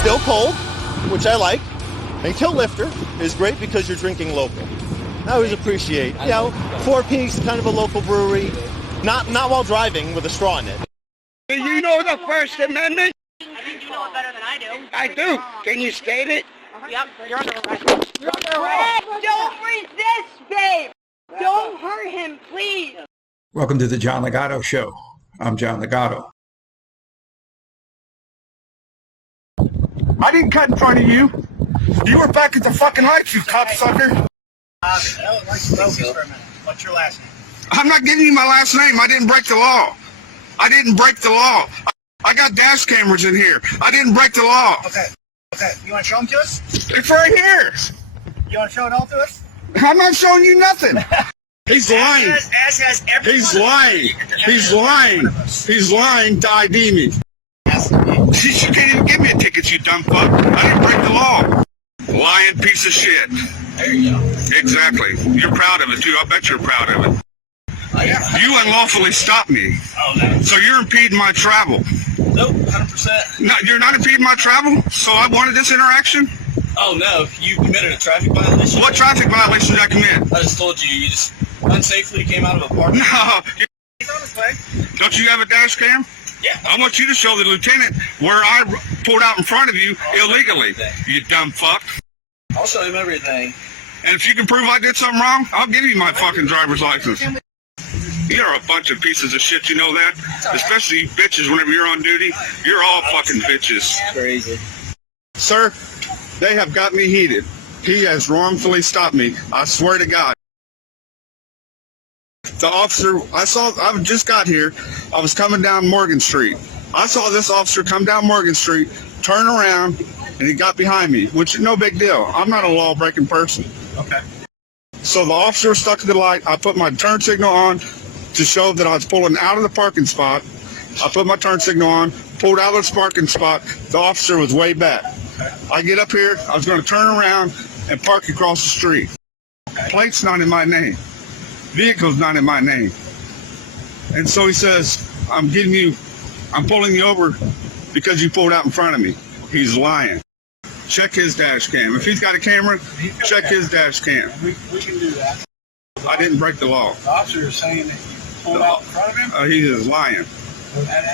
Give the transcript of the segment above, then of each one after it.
still cold, which I like. And Kill Lifter is great because you're drinking local. I always appreciate, 4-piece, kind of a local brewery, not while driving with a straw in it. Do you know the First Amendment? I think you know it better than I do. I do. Can you state it? Yep, you're under arrest. You're under arrest. Don't resist, babe. Don't hurt him, please. Welcome to the John Ligato Show. I'm John Ligato. I didn't cut in front of you. You were back at the fucking lights, you cocksucker. What's your last name? I'm not giving you my last name. I didn't break the law. I didn't break the law. I got dash cameras in here. I didn't break the law. Okay. You want to show them to us? It's right here. You want to show it all to us? I'm not showing you nothing. He's lying. He's lying. He's lying. He's lying to ID me. You can't even give me a ticket, you dumb fuck. I didn't break the law. Lying piece of shit. There you go. Exactly. You're proud of it, too. I bet you're proud of it. Oh, yeah. You unlawfully stopped me. Oh, no. So you're impeding my travel. Nope, 100%. No, you're not impeding my travel? So I wanted this interaction? Oh, no. You committed a traffic violation. What traffic violation did I commit? I just told you just unsafely came out of a parking No. lot. He's on his way. Don't you have a dash cam? Yeah. I want you to show the lieutenant where I pulled out in front of you illegally. You dumb fuck. I'll show him everything. And if you can prove I did something wrong, I'll give you my fucking driver's license. You're a bunch of pieces of shit, you know that? Especially you bitches whenever you're on duty. You're all fucking bitches. Crazy. Sir, they have got me heated. He has wrongfully stopped me. I swear to God. The officer, I just got here. I was coming down Morgan Street. I saw this officer come down Morgan Street, turn around, and he got behind me, which is no big deal. I'm not a law-breaking person. Okay. So the officer was stuck to the light. I put my turn signal on to show that I was pulling out of the parking spot. I put my turn signal on, pulled out of the parking spot. The officer was way back. I get up here. I was going to turn around and park across the street. Plate's not in my name. Vehicle's not in my name. And so he says, I'm pulling you over because you pulled out in front of me. He's lying. Check his dash cam. If he's got a camera, check his dash cam. We can do that. I didn't break the law. The officer is saying that you pulled out in front of him. He is lying.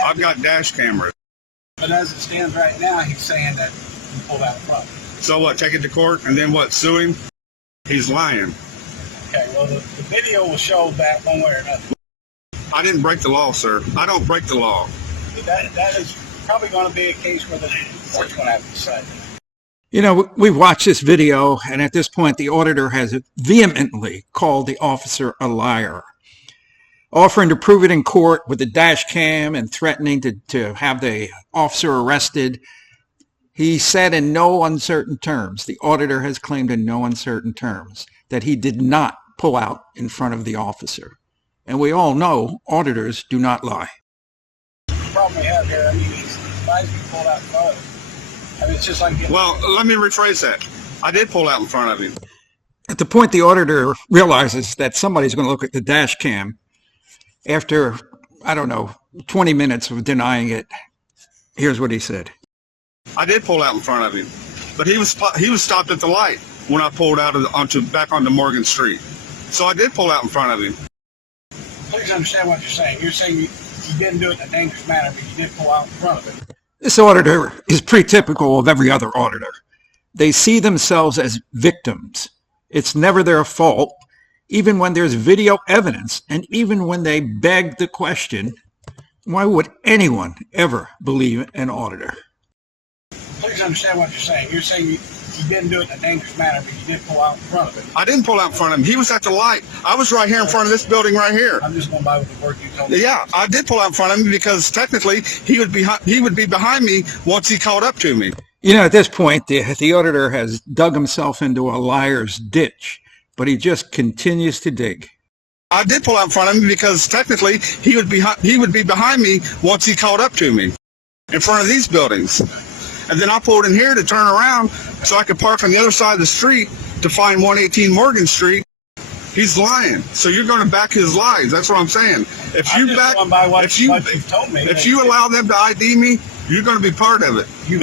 I've got dash cameras. But as it stands right now, he's saying that you pulled out in front of him. So what, take it to court and then what, sue him? He's lying. Okay, well, the video will show that one way or another. I didn't break the law, sir. I don't break the law. That is probably going to be a case where the court's going to have to decide. You know, we've watched this video, and at this point, the auditor has vehemently called the officer a liar, offering to prove it in court with the dash cam and threatening to have the officer arrested. He said in no uncertain terms, the auditor has claimed in no uncertain terms, that he did not pull out in front of the officer. And we all know auditors do not lie. The problem we have here, I mean, these guys we pulled out in front of him. I mean, it's just like... Well, let me rephrase that. I did pull out in front of him. At the point the auditor realizes that somebody's going to look at the dash cam, after, 20 minutes of denying it, here's what he said. I did pull out in front of him, but he was stopped at the light when I pulled out back onto Morgan Street. So I did pull out in front of him. Please understand what you're saying. You're saying you didn't do it in a dangerous manner, but you did pull out in front of him. This auditor is pretty typical of every other auditor. They see themselves as victims. It's never their fault, even when there's video evidence, and even when they beg the question, why would anyone ever believe an auditor? Please understand what you're saying. You're saying you didn't do it in a dangerous manner, but you did pull out in front of him. I didn't pull out in front of him. He was at the light. I was right here in front of this building right here. I'm just going by with the word you told me. Yeah, I did pull out in front of him because technically he would be behind me once he caught up to me. You know, at this point, the auditor has dug himself into a liar's ditch, but he just continues to dig. I did pull out in front of him because technically he would be behind me once he caught up to me in front of these buildings. And then I pulled in here to turn around so I could park on the other side of the street to find 118 Morgan Street. He's lying. So you're going to back his lies. That's what I'm saying. If you allow them to ID me, You're going to be part of it You've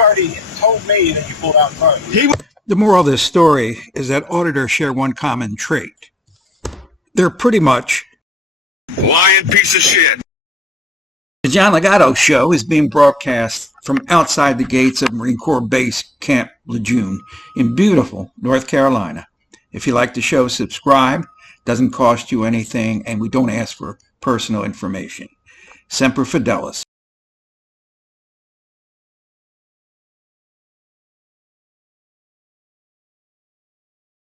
already told me that you pulled out in front of me. The moral of this story is that auditors share one common trait. They're pretty much lying piece of shit. The John Ligato Show is being broadcast from outside the gates of Marine Corps Base Camp Lejeune in beautiful North Carolina. If you like the show, subscribe. Doesn't cost you anything, and we don't ask for personal information. Semper Fidelis.